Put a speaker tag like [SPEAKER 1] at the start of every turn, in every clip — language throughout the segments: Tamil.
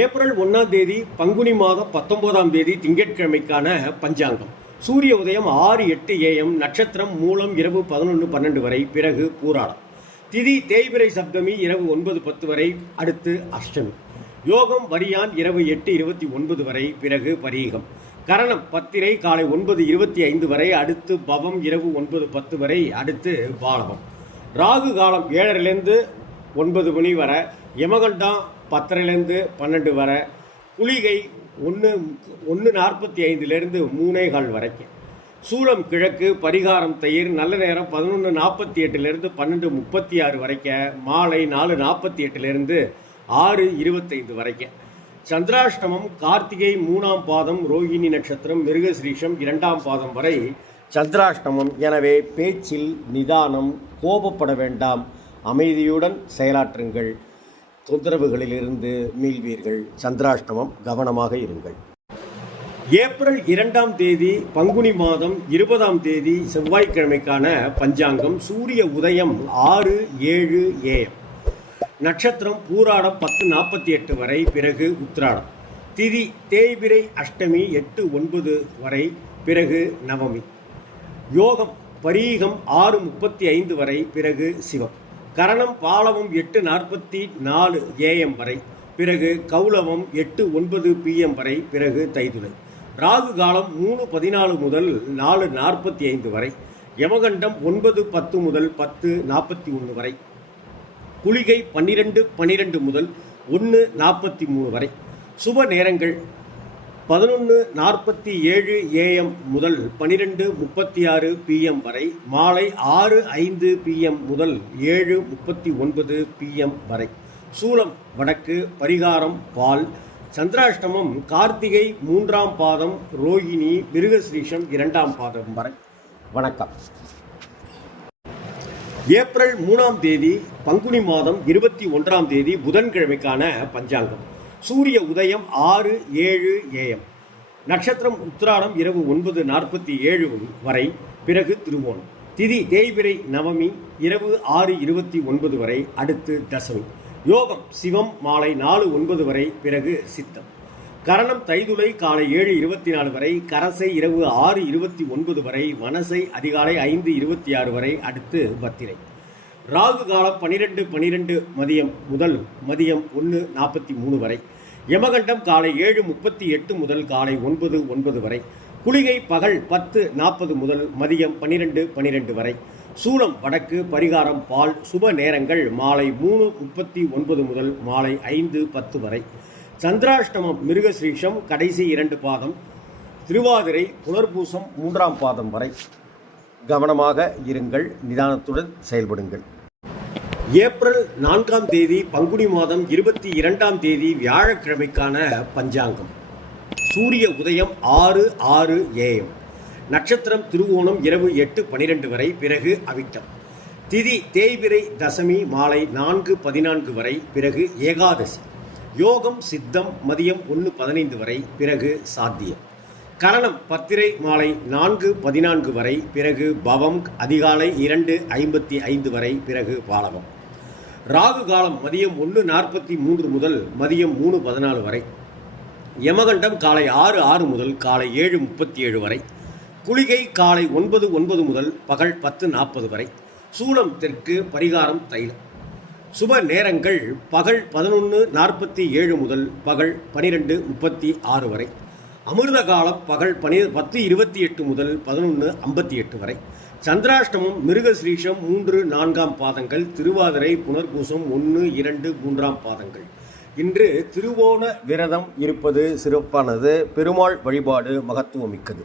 [SPEAKER 1] ஏப்ரல் ஒன்றாம் தேதி பங்குனி மாதம் பத்தொன்பதாம் தேதி திங்கட்கிழமைக்கான பஞ்சாங்கம். சூரிய உதயம் ஆறு எட்டு ஏஎம் நட்சத்திரம் மூலம் இரவு பதினொன்று பன்னெண்டு வரை பிறகு பூராடம். திதி தேய்பிரை சப்தமி இரவு ஒன்பது பத்து வரை அடுத்து அஷ்டமி. யோகம் வரியான் இரவு எட்டு இருபத்தி ஒன்பது வரை பிறகு பரீகம். கரணம் பத்திரை காலை ஒன்பது இருபத்தி ஐந்து வரை அடுத்து பவம் இரவு ஒன்பது பத்து வரை அடுத்து பாலவம் ராகு காலம் ஏழரிலிருந்து ஒன்பது மணி வரை யமகண்டம் பத்தரைலேருந்து பன்னெண்டு வரை குளிகை ஒன்று ஒன்று நாற்பத்தி ஐந்துலேருந்து மூணே கால் வரைக்கும். சூளம் கிழக்கு பரிகாரம் தயிர் நல்ல நேரம் பதினொன்று நாற்பத்தி எட்டுலேருந்து பன்னெண்டு முப்பத்தி ஆறு வரைக்கும் மாலை நாலு நாற்பத்தி எட்டுலேருந்து ஆறு இருபத்தைந்து வரைக்கும். சந்திராஷ்டமம் கார்த்திகை மூணாம் பாதம் ரோகிணி நட்சத்திரம் மிருகஸ்ரீஷம் இரண்டாம் பாதம் வரை சந்திராஷ்டமம். எனவே பேச்சில் நிதானம் கோபப்பட வேண்டாம். அமைதியுடன் செயலாற்றுங்கள். தொந்தரவுகளிலிருந்து மீள்வீர்கள். சந்திராஷ்டமம் கவனமாக இருங்கள். ஏப்ரல் இரண்டாம் தேதி பங்குனி மாதம் இருபதாம் தேதி செவ்வாய்க்கிழமைக்கான பஞ்சாங்கம் சூரிய உதயம் ஆறு ஏழு ஏஎம். நட்சத்திரம் பூராடம் பத்து நாற்பத்தி எட்டு வரை பிறகு உத்திராடம். திதி தேய்பிரை அஷ்டமி எட்டு ஒன்பது வரை பிறகு நவமி. யோகம் பரீகம் ஆறு முப்பத்தி ஐந்து வரை பிறகு சிவம். கரணம் பாலவம் எட்டு நாற்பத்தி நாலு ஏஎம் வரை பிறகு கௌலவம் எட்டு ஒன்பது பிஎம் வரை பிறகு தைதுளை. ராகு காலம் மூணு பதினாலு முதல் நாலு நாற்பத்தி ஐந்து வரை யமகண்டம் ஒன்பது பத்து முதல் பத்து நாற்பத்தி ஒன்று வரை குளிகை பன்னிரெண்டு பன்னிரெண்டு முதல் ஒன்று நாற்பத்தி மூணு வரை. சுப நேரங்கள் பதினொன்று நாற்பத்தி ஏழு ஏஎம் முதல் பனிரெண்டு முப்பத்தி ஆறு பிஎம் வரை மாலை ஆறு ஐந்து பிஎம் முதல் ஏழு முப்பத்தி ஒன்பது பிஎம் வரை. சூலம் வடக்கு பரிகாரம் பால். சந்திராஷ்டமம் கார்த்திகை மூன்றாம் பாதம் ரோகிணி மிருகஸ்ரீஷம் இரண்டாம் பாதம் வரை. வணக்கம். ஏப்ரல் மூணாம் தேதி பங்குனி மாதம் இருபத்தி ஒன்றாம் தேதி புதன்கிழமைக்கான பஞ்சாங்கம். சூரிய உதயம் ஆறு ஏழு ஏஎம். நட்சத்திரம் உத்திராடம் இரவு ஒன்பது நாற்பத்தி ஏழு வரை பிறகு திருவோணம். திதி தேய்பிரை நவமி இரவு ஆறு இருபத்தி ஒன்பது வரை அடுத்து தசமி. யோகம் சிவம் மாலை நாலு ஒன்பது வரை பிறகு சித்தம். கரணம் தைதுளை காலை ஏழு இருபத்தி நாலு வரை கரசை இரவு ஆறு இருபத்தி ஒன்பது வரை வனசை அதிகாலை ஐந்து இருபத்தி ஆறு வரை அடுத்து பத்திரை. ராகு காலம் பனிரெண்டு பனிரெண்டு மதியம் முதல் மதியம் ஒன்று நாற்பத்தி மூணு வரை. யமகண்டம் காலை ஏழு முப்பத்தி எட்டு முதல் காலை ஒன்பது ஒன்பது வரை. குளிகை பகல் பத்து நாற்பது முதல் மதியம் பன்னிரெண்டு பன்னிரெண்டு வரை. சூலம் வடக்கு பரிகாரம் பால் சுப நேரங்கள் மாலை மூணு முப்பத்தி ஒன்பது முதல் மாலை ஐந்து பத்து வரை. சந்திராஷ்டமம் மிருகஸ்ரீஷம் கடைசி இரண்டு பாதம். திருவாதிரை புனர்பூசம் மூன்றாம் பாதம் வரை. கவனமாக இருங்கள் நிதானத்துடன் செயல்படுங்கள். ஏப்ரல் நான்காம் தேதி பங்குனி மாதம் இருபத்தி இரண்டாம் தேதி வியாழக்கிழமைக்கான பஞ்சாங்கம். சூரிய உதயம் ஆறு ஆறு ஏஎம் நட்சத்திரம் திருவோணம் இரவு எட்டு பனிரெண்டு வரை பிறகு அவிட்டம். திதி தேய்பிரை தசமி மாலை நான்கு பதினான்கு வரை பிறகு ஏகாதசி. யோகம் சித்தம் மதியம் ஒன்று பதினைந்து வரை பிறகு சாத்தியம். கரணம் பத்திரை மாலை நான்கு பதினான்கு வரை பிறகு பவம் அதிகாலை இரண்டு ஐம்பத்தி ஐந்து வரை பிறகு பாலகம். ராகு காலம் மதியம் ஒன்று நாற்பத்தி மூன்று முதல் மதியம் மூணு பதினாலு வரை. யமகண்டம் காலை ஆறு ஆறு முதல் காலை ஏழு முப்பத்தி ஏழு வரை. குளிகை காலை ஒன்பது ஒன்பது முதல் பகல் பத்து நாற்பது வரை. சூளம் தெற்கு பரிகாரம் தைலம். சுப நேரங்கள் பகல் பதினொன்று நாற்பத்தி ஏழு முதல் பகல் பனிரெண்டு முப்பத்தி ஆறு வரை. அமிர்த காலம் பகல் பனி பத்து இருபத்தி எட்டு முதல் பதினொன்று ஐம்பத்தி எட்டு வரை. சந்திராஷ்டமம் மிருகஸ்ரீஷம் மூன்று நான்காம் பாதங்கள் திருவாதிரை புனர்பூசம் ஒன்று இரண்டு மூன்றாம் பாதங்கள். இன்று திருவோண விரதம் இருப்பது சிறப்பானது. பெருமாள் வழிபாடு மகத்துவமிக்கது.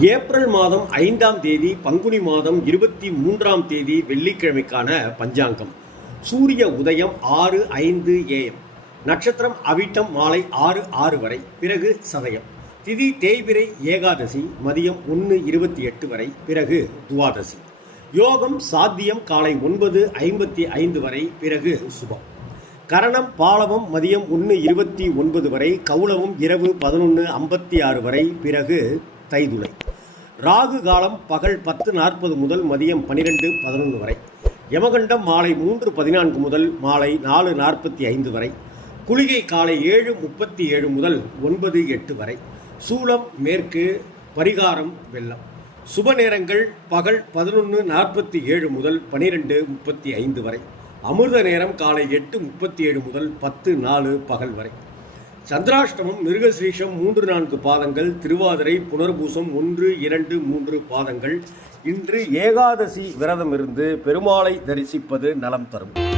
[SPEAKER 1] ஏப்ரல் மாதம் ஐந்தாம் தேதி பங்குனி மாதம் இருபத்தி மூன்றாம் தேதி வெள்ளிக்கிழமைக்கான பஞ்சாங்கம். சூரிய உதயம் ஆறு ஐந்து ஏஎம் நட்சத்திரம் அவிட்டம் மாலை ஆறு ஆறு வரை பிறகு சதயம். திதி தேய்பிரை ஏகாதசி மதியம் ஒன்று இருபத்தி எட்டு வரை பிறகு துவாதசி. யோகம் சாத்தியம் காலை ஒன்பது ஐம்பத்தி ஐந்து வரை பிறகு சுபம். கரணம் பாலவம் மதியம் ஒன்று இருபத்தி ஒன்பது வரை கௌளவம் இரவு பதினொன்று ஐம்பத்தி ஆறு வரை பிறகு தைதுளை. ராகு காலம் பகல் பத்து நாற்பது முதல் மதியம் பன்னிரெண்டு பதினொன்று வரை. யமகண்டம் மாலை மூன்று பதினான்கு முதல் மாலை நாலு நாற்பத்தி ஐந்து வரை. குளிகை காலை ஏழு முப்பத்தி ஏழு முதல் ஒன்பது எட்டு வரை. சூளம் மேற்கு பரிகாரம் வெள்ளம். சுப நேரங்கள் பகல் பதினொன்று நாற்பத்தி ஏழு முதல் பனிரெண்டு முப்பத்தி ஐந்து வரை. அமிர்த நேரம் காலை எட்டு முப்பத்தி ஏழு முதல் பத்து நாலு பகல் வரை. சந்திராஷ்டமம் மிருகசீஷம் மூன்று நான்கு பாதங்கள் திருவாதிரை புனர்பூசம் ஒன்று இரண்டு மூன்று பாதங்கள். இன்று ஏகாதசி விரதம் இருந்து பெருமாளை தரிசிப்பது நலம் தரும்.